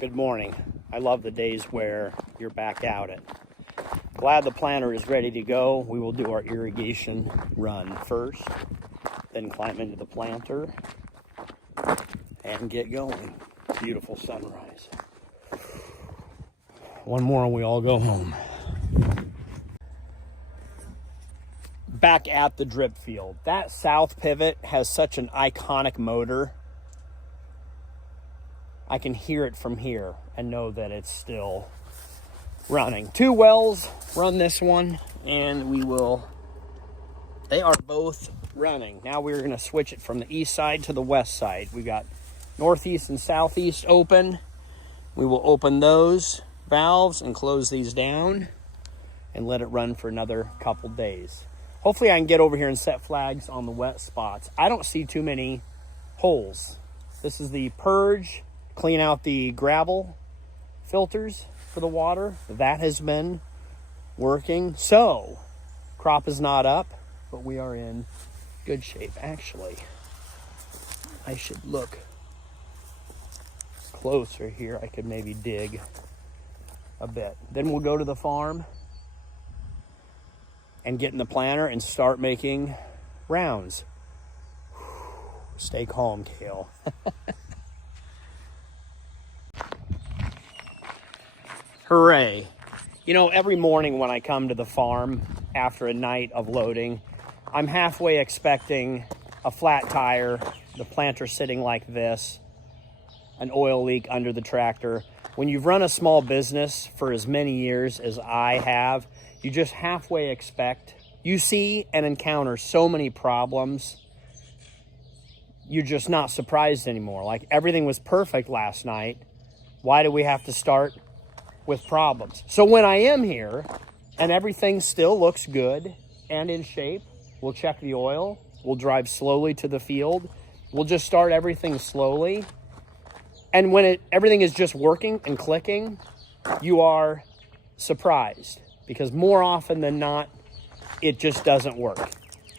Good morning. I love the days where you're back out it. Glad the planter is ready to go. We will do our irrigation run first, then climb into the planter and get going. Beautiful sunrise. One more and we all go home. Back at the drip field. That south pivot has such an iconic motor. I can hear it from here and know that it's still running. 2 wells run this one, and they are both running. Now we're going to switch it from the east side to the west side. We got northeast and southeast open. We will open those valves and close these down and let it run for another couple days. Hopefully I can get over here and set flags on the wet spots. I don't see too many holes. This is the purge, clean out the gravel filters for the water. That has been working. So, crop is not up, but we are in good shape. Actually, I should look closer here. I could maybe dig a bit. Then we'll go to the farm and get in the planter and start making rounds. Stay calm, Kale. Hooray. You know, every morning when I come to the farm after a night of loading, I'm halfway expecting a flat tire, the planter sitting like this, an oil leak under the tractor. When you've run a small business for as many years as I have, you just halfway expect. You see and encounter so many problems, you're just not surprised anymore. Like, everything was perfect last night. Why do we have to start with problems? So when I am here and everything still looks good and in shape, we'll check the oil, we'll drive slowly to the field, we'll just start everything slowly. And when everything is just working and clicking, you are surprised, because more often than not, it just doesn't work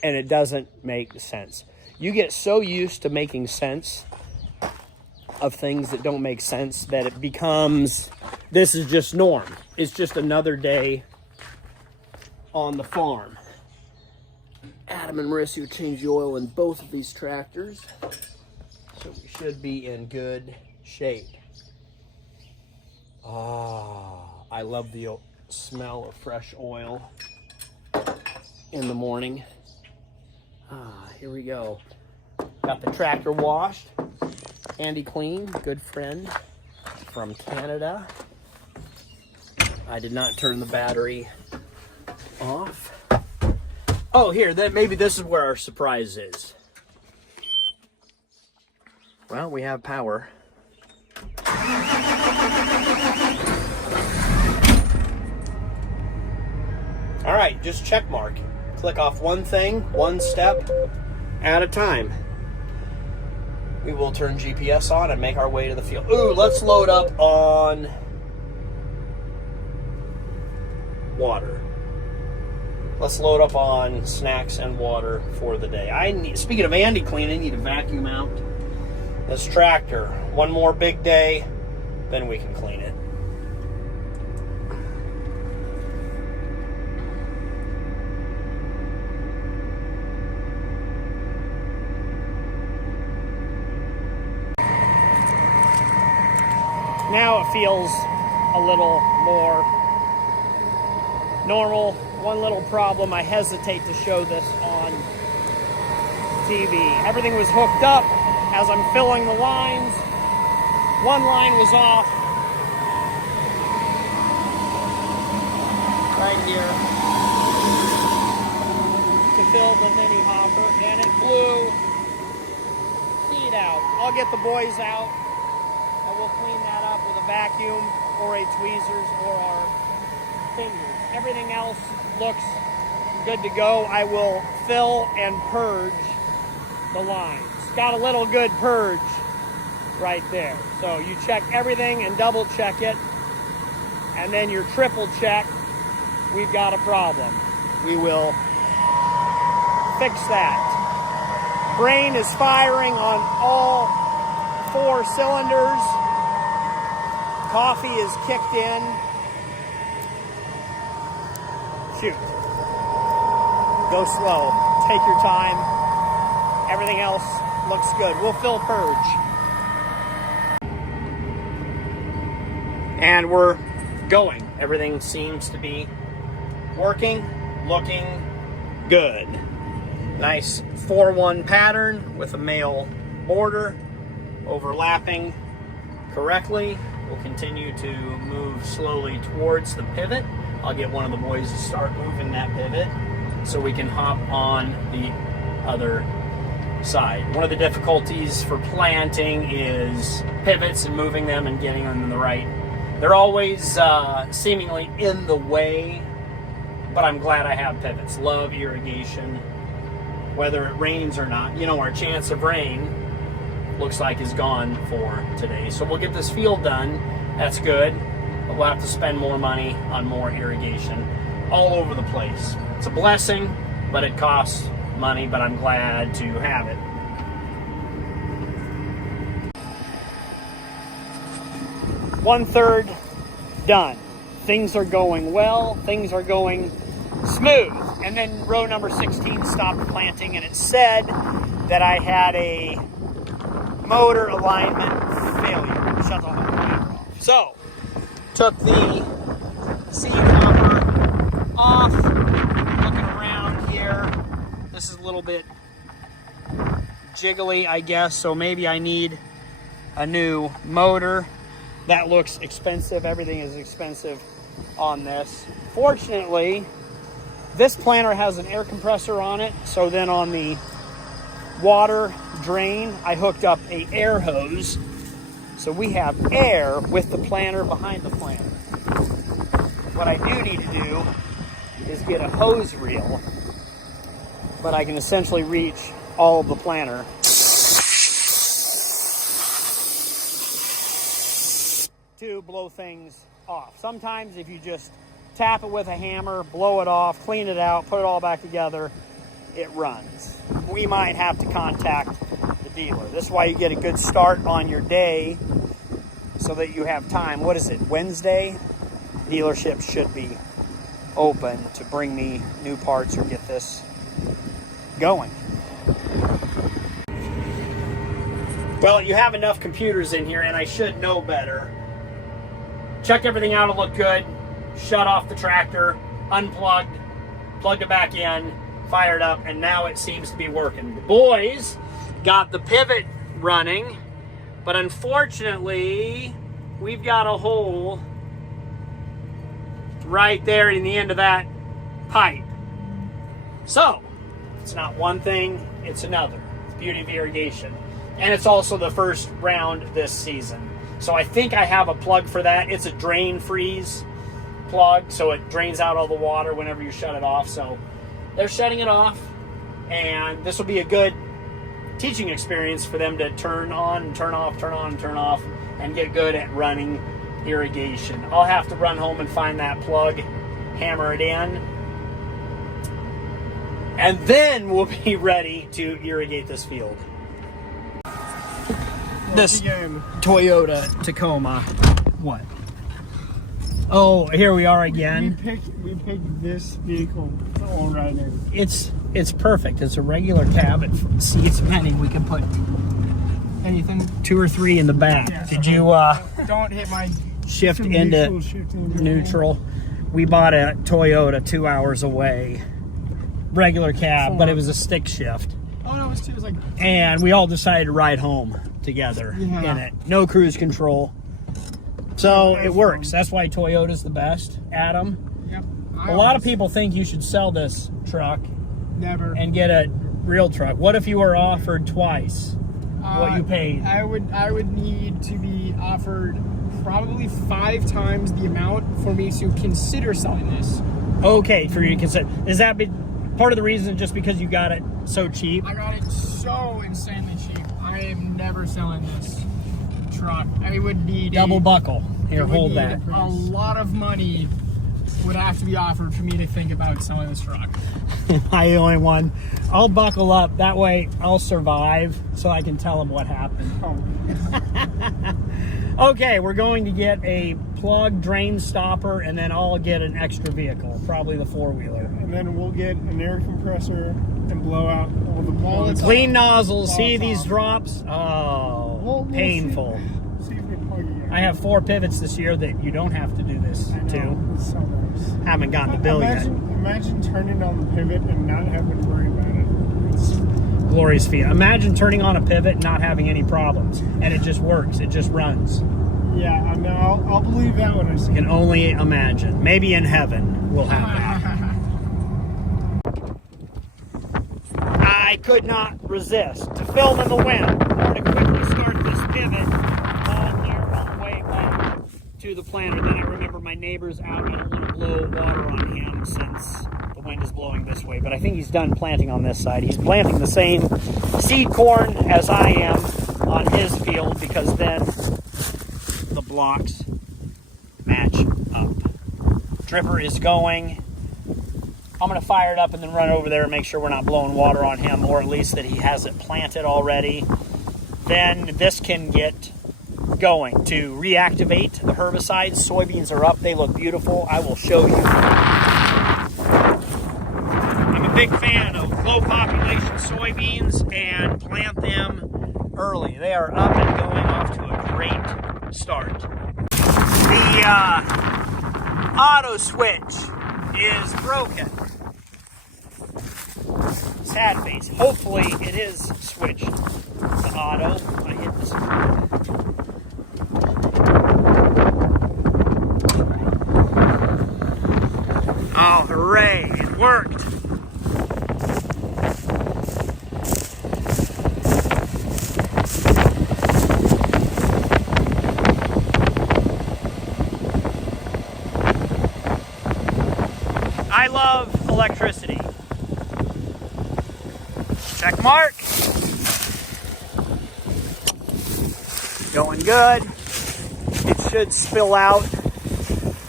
and it doesn't make sense. You get so used to making sense of things that don't make sense that it becomes, this is just norm. It's just another day on the farm. Adam and Marissa changed the oil in both of these tractors, so we should be in good shape. I love the smell of fresh oil in the morning. Here we go. Got the tractor washed. Andy Clean, good friend from Canada. I did not turn the battery off. Oh, here, maybe this is where our surprise is. Well, we have power. All right, just check mark. Click off one thing, one step at a time. We will turn GPS on and make our way to the field. Ooh, let's load up on water. Let's load up on snacks and water for the day. Speaking of Andy Clean, I need to vacuum out this tractor. One more big day, then we can clean it. Now it feels a little more normal. One little problem, I hesitate to show this on TV. Everything was hooked up as I'm filling the lines. One line was off right here to fill the mini hopper, and it blew feed out. I'll get the boys out and we'll clean that up with a vacuum or a tweezers or our fingers. Everything else looks good to go. I will fill and purge the lines. Got a little good purge right there. So you check everything and double check it, and then your triple check. We've got a problem. We will fix that. Brain is firing on all 4 cylinders. Coffee is kicked in. Shoot. Go slow. Take your time. Everything else looks good. We'll fill purge. And we're going. Everything seems to be working, looking good. Nice 4-1 pattern with a male border overlapping correctly. We'll continue to move slowly towards the pivot. I'll get one of the boys to start moving that pivot so we can hop on the other side. One of the difficulties for planting is pivots and moving them and getting them in the right. They're always seemingly in the way, but I'm glad I have pivots. Love irrigation, whether it rains or not. You know, our chance of rain looks like is gone for today. So we'll get this field done. That's good. But we'll have to spend more money on more irrigation all over the place. It's a blessing, but it costs money, but I'm glad to have it. One-third done. Things are going well. Things are going smooth. And then row number 16 stopped planting, and it said that I had a motor alignment failure. Shut the whole planter off. So, took the seed hopper off. Looking around here. This is a little bit jiggly, I guess, so maybe I need a new motor. That looks expensive. Everything is expensive on this. Fortunately, this planter has an air compressor on it, so then on the water drain, I hooked up a air hose, so we have air with the planter behind the planter. What I do need to do is get a hose reel, but I can essentially reach all of the planter to blow things off. Sometimes if you just tap it with a hammer, blow it off, clean it out, put it all back together, it runs. We might have to contact the dealer. This is why you get a good start on your day so that you have time. What is it, Wednesday? Dealership should be open to bring me new parts or get this going. Well, you have enough computers in here, and I should know better. Checked everything out, it looked good. Shut off the tractor, unplugged, plugged it back in, fired up, and now it seems to be working. The boys got the pivot running, but unfortunately, we've got a hole right there in the end of that pipe. So, it's not one thing, it's another. It's the beauty of irrigation. And it's also the first round this season. So I think I have a plug for that. It's a drain freeze plug, so it drains out all the water whenever you shut it off. So they're shutting it off, and this will be a good teaching experience for them to turn on and turn off, turn on and turn off, and get good at running irrigation. I'll have to run home and find that plug, hammer it in, and then we'll be ready to irrigate this field. This Toyota Tacoma. What? Oh, here we are again. We picked this vehicle already. It's perfect. It's a regular cab. It seats many. We can put anything 2 or 3 in the back. Yeah, Did you don't hit my shift into neutral? We bought a Toyota 2 hours away. Regular cab, but it was a stick shift. Oh no, it was 2. It was like. And we all decided to ride home together in it. No cruise control. So it works. That's why Toyota's the best. Adam? Yep. A lot of people think you should sell this truck. Never. And get a real truck. What if you were offered twice what you paid? I would need to be offered probably 5 times the amount for me to consider selling this. Okay, for you to consider. Is that part of the reason just because you got it so cheap? I got it so insanely cheap. I am never selling this truck. I would need double buckle. Here, hold that. A lot of money would have to be offered for me to think about selling this truck. Am I the only one? I'll buckle up. That way I'll survive so I can tell them what happened. Oh. Okay, we're going to get a plug drain stopper, and then I'll get an extra vehicle, probably the four-wheeler. And then we'll get an air compressor and blow out all the wallets. Clean nozzles. See these drops? Oh, We'll painful. See if we plug it. I have 4 pivots this year that you don't have to do this to. It's so nice. Haven't gotten the bill yet. Imagine turning on the pivot and not having to worry about it. It's Glorious feat. Imagine turning on a pivot and not having any problems, and it just works. It just runs. Yeah, I mean, I'll believe that when I see You can it. only imagine. Maybe in heaven we'll have that. I could not resist to film in the wind or to quickly start this pivot all there on the way back to the planter. Then I remember my neighbor's out. I don't want to blow water on him since the wind is blowing this way. But I think he's done planting on this side. He's planting the same seed corn as I am on his field, because then the blocks match up. Dripper is going. I'm going to fire it up and then run over there and make sure we're not blowing water on him, or at least that he has it planted already. Then this can get going to reactivate the herbicides. Soybeans are up. They look beautiful. I will show you. I'm a big fan of low population soybeans and plant them early. They are up and going off to a great start. The auto switch is broken. Sad face. Hopefully it is switched to auto. I hit this. Oh, hooray! It worked. I love electricity. Check mark. Going good. It should spill out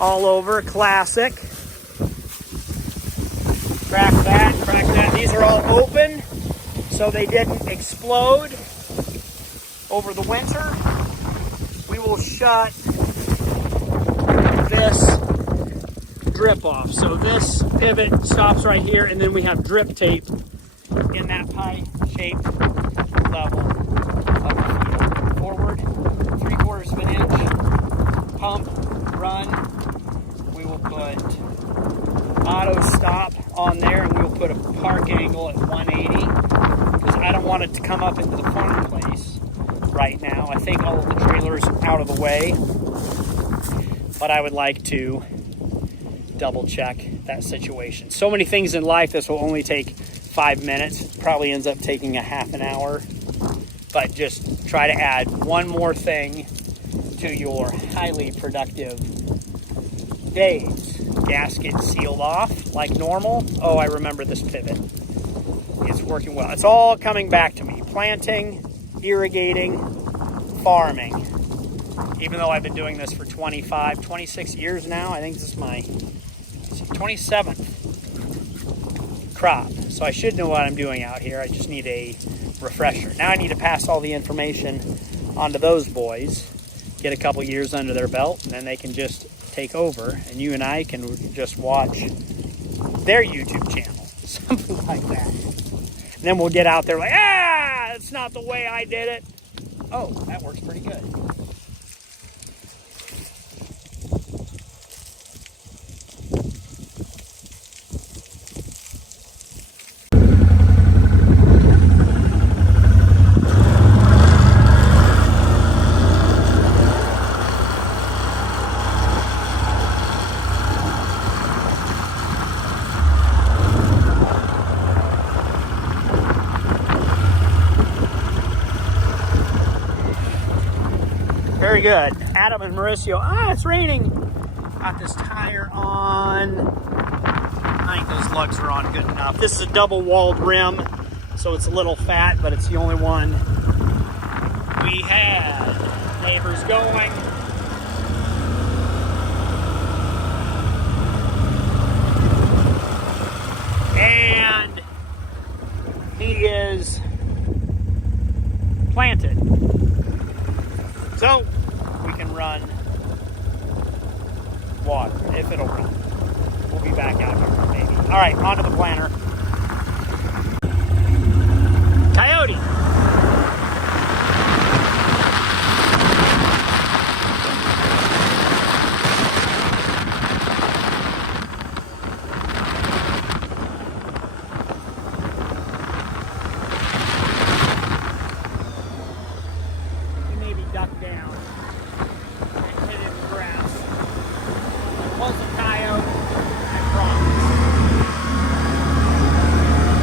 all over. Classic. Crack that, crack that. These are all open, so they didn't explode over the winter. We will shut this drip off. So this pivot stops right here, and then we have drip tape in that pie-shaped level of the field. Forward, 3/4 of an inch, pump, run. We will put auto stop on there, and we'll put a park angle at 180, because I don't want it to come up into the farm place right now. I think all of the trailers out of the way, but I would like to double check that situation. So many things in life, this will only take 5 minutes, probably ends up taking a half an hour, but just try to add one more thing to your highly productive days. Gasket sealed off like normal. Oh, I remember this pivot. It's working well. It's all coming back to me. Planting, irrigating, farming. Even though I've been doing this for 25, 26 years now, I think this is my 27th crop. So I should know what I'm doing out here. I just need a refresher. Now I need to pass all the information onto those boys, get a couple years under their belt, and then they can just take over, and you and I can just watch their YouTube channel, something like that. And then we'll get out there like, that's not the way I did it. Oh, that works pretty good. Very good. Adam and Mauricio, it's raining. Got this tire on. I think those lugs are on good enough. This is a double walled rim, so it's a little fat, but it's the only one we have. Neighbors going. and he is planted. So we can run water, if it'll run. We'll be back out here, maybe. All right, onto the planter. Coyote. Duck down and hit in the grass. Was a coyote, I promise.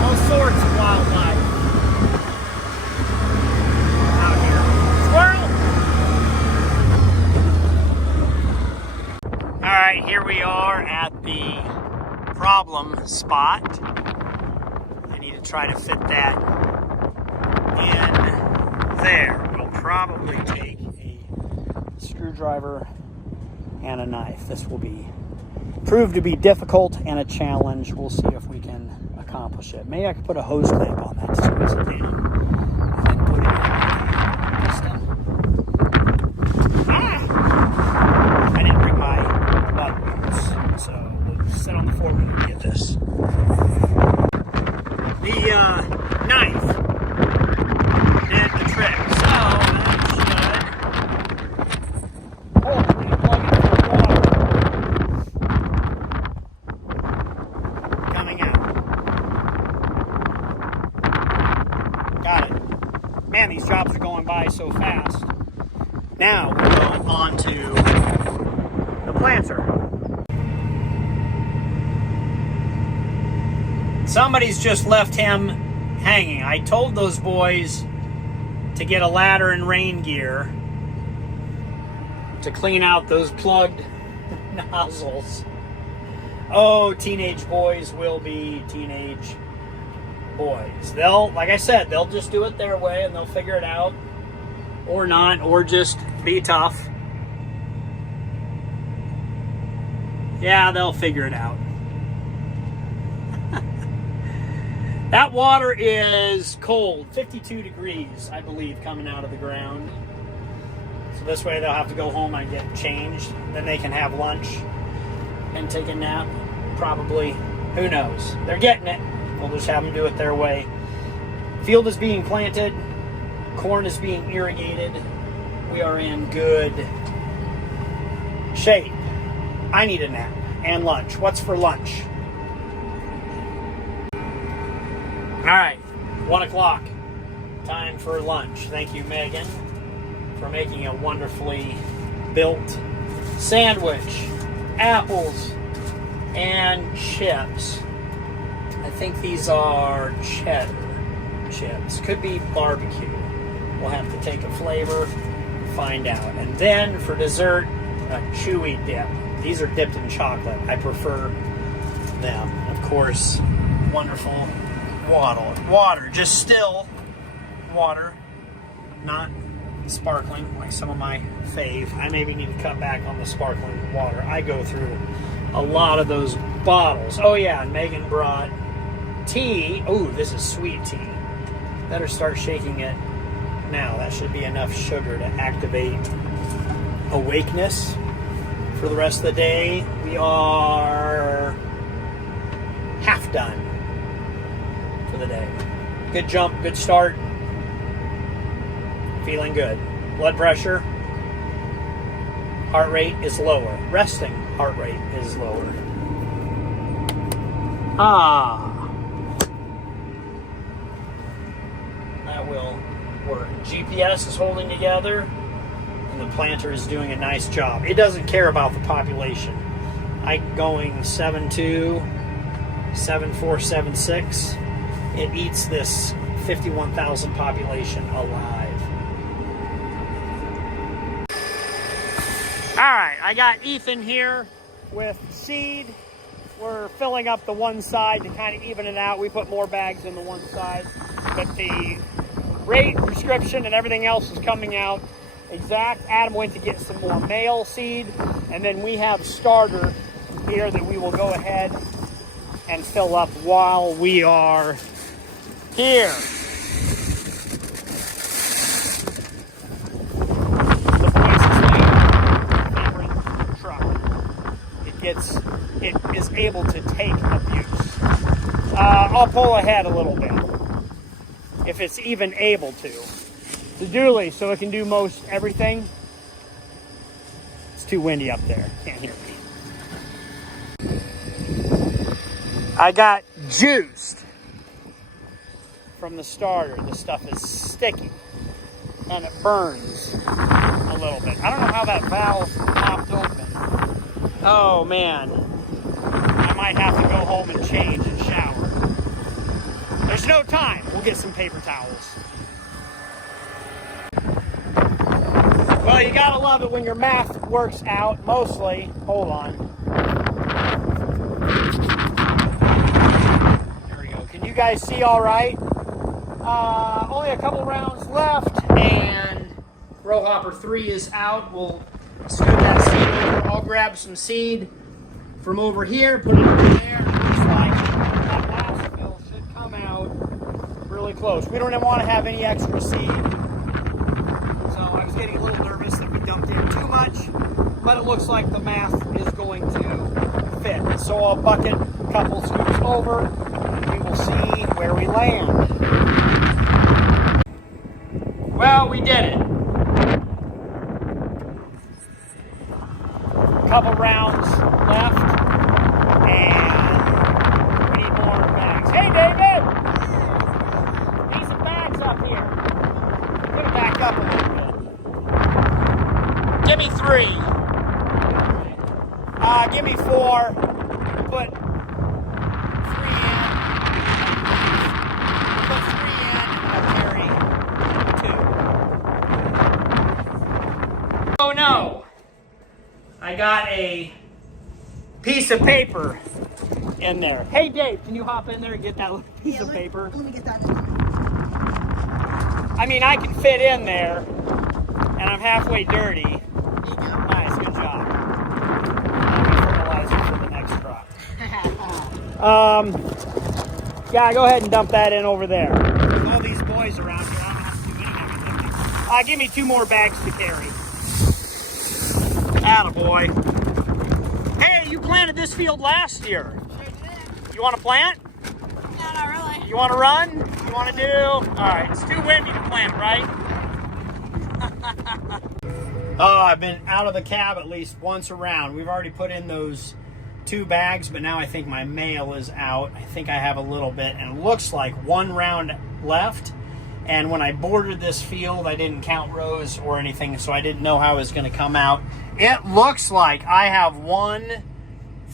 All sorts of wildlife out here. Squirrel! Alright, here we are at the problem spot. I need to try to fit that in there. Probably take a screwdriver and a knife. This will prove to be difficult and a challenge. We'll see if we can accomplish it. Maybe I could put a hose clamp on that to squeeze it down and then put it in the piston. Ah! I didn't bring my buttons, so we'll sit on the floor when we get this. The knife did the trick. Man, these jobs are going by so fast. Now we're going on to the planter. Somebody's just left him hanging. I told those boys to get a ladder and rain gear to clean out those plugged nozzles. Oh, teenage boys will be teenage boys. They'll, like I said, they'll just do it their way and they'll figure it out, or not, or just be tough. Yeah, they'll figure it out. That water is cold, 52 degrees, I believe, coming out of the ground. So this way they'll have to go home and get changed. Then they can have lunch and take a nap, probably. Who knows? They're getting it. We'll just have them do it their way. Field is being planted. Corn is being irrigated. We are in good shape. I need a nap and lunch. What's for lunch? All right, 1 o'clock. Time for lunch. Thank you, Megan, for making a wonderfully built sandwich. Apples and chips. I think these are cheddar chips. Could be barbecue. We'll have to take a flavor, find out. And then for dessert, a chewy dip. These are dipped in chocolate. I prefer them. Of course, wonderful water. Just still water, not sparkling like some of my fave. I maybe need to cut back on the sparkling water. I go through a lot of those bottles. Oh yeah, and Megan brought tea. Oh, this is sweet tea. Better start shaking it now. That should be enough sugar to activate awakeness for the rest of the day. We are half done for the day. Good jump, good start. Feeling good. Blood pressure, heart rate is lower. Resting heart rate is lower. That will work. GPS is holding together, and the planter is doing a nice job. It doesn't care about the population. I'm going 7.2, 7.476. It eats this 51,000 population alive. All right, I got Ethan here with seed. We're filling up the one side to kind of even it out. We put more bags in the one side, but the rate, prescription, and everything else is coming out exact. Adam went to get some more male seed, and then we have starter here that we will go ahead and fill up while we are here. The Voices favorite truck. It is able to take abuse. I'll pull ahead a little bit, if it's even able to. The dually, so it can do most everything. It's too windy up there, can't hear me. I got juiced from the starter. This stuff is sticky and it burns a little bit. I don't know how that valve popped open. Oh man, I might have to go home and change and shower. There's no time. We'll get some paper towels. Well, you gotta love it when your math works out, mostly. Hold on. There we go. Can you guys see all right? Only a couple rounds left, and row hopper 3 is out. We'll scoot that seed over. I'll grab some seed from over here, put it over there. Looks like that last fill should come out really close. We don't even want to have any extra seed. So I was getting a little nervous that we dumped in too much, but it looks like the math is going to fit. So I'll bucket a couple scoops over, and we will see where we land. Well, we did it. Couple rounds left, and we need more bags. Hey, David! Need some bags up here. I'm gonna back up a little bit. Give me 3. Give me 4. Put 3 in. Put 3 in, and I'll carry 2. Oh no! I got a piece of paper in there. Hey Dave, can you hop in there and get that little piece of paper? Let me get that. I mean, I can fit in there, and I'm halfway dirty. There you go. Nice, good job. Fertilizer for the next crop. Yeah, go ahead and dump that in over there. With all these boys around here, I don't have to do any heavy lifting. Give me 2 more bags to carry. Attaboy. Hey, you planted this field last year. Sure did. You want to plant? No, not really. You want to run? You want to do? All right, it's too windy to plant, right? Oh, I've been out of the cab at least once around. We've already put in those 2 bags, but now I think my mail is out. I think I have a little bit, and it looks like 1 round left. And when I boarded this field, I didn't count rows or anything, so I didn't know how it was going to come out. It looks like I have 1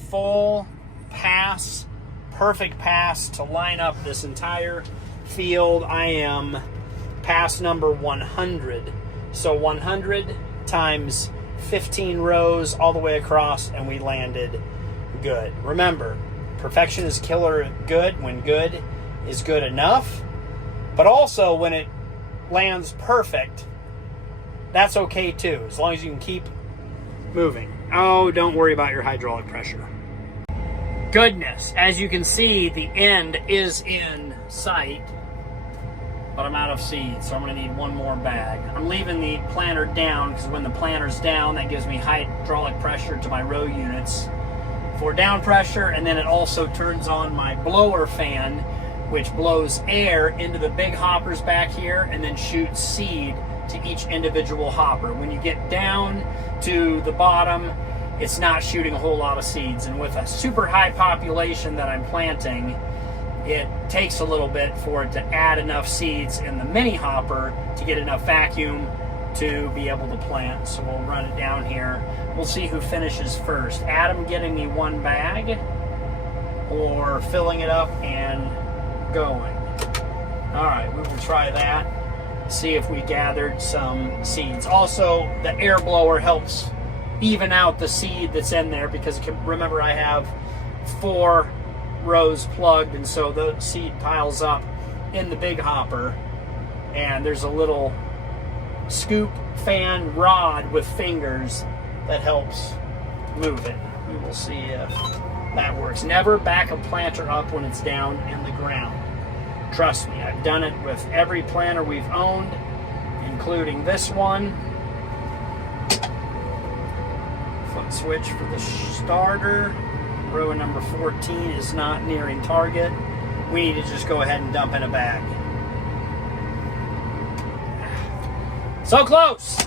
full pass, perfect pass to line up this entire field. I am pass number 100. So 100 times 15 rows all the way across, and we landed good. Remember, perfection is killer good when good is good enough. But also, when it lands perfect, that's okay too, as long as you can keep moving. Oh, don't worry about your hydraulic pressure. Goodness, as you can see, the end is in sight, but I'm out of seed, so I'm gonna need 1 more bag. I'm leaving the planter down, because when the planter's down, that gives me hydraulic pressure to my row units for down pressure, and then it also turns on my blower fan, which blows air into the big hoppers back here and then shoots seed to each individual hopper. When you get down to the bottom, it's not shooting a whole lot of seeds. And with a super high population that I'm planting, it takes a little bit for it to add enough seeds in the mini hopper to get enough vacuum to be able to plant. So we'll run it down here. We'll see who finishes first. Adam getting me 1 bag, or filling it up and going. All right, we will try that. See if we gathered some seeds. Also, the air blower helps even out the seed that's in there, because remember, I have 4 rows plugged, and so the seed piles up in the big hopper, and there's a little scoop fan rod with fingers that helps move it. We will see if That works. Never back a planter up when it's down in the ground. Trust me, I've done it with every planter we've owned, including this one. Foot switch for the starter. Row number 14 is not nearing target. We need to just go ahead and dump in a bag. So close!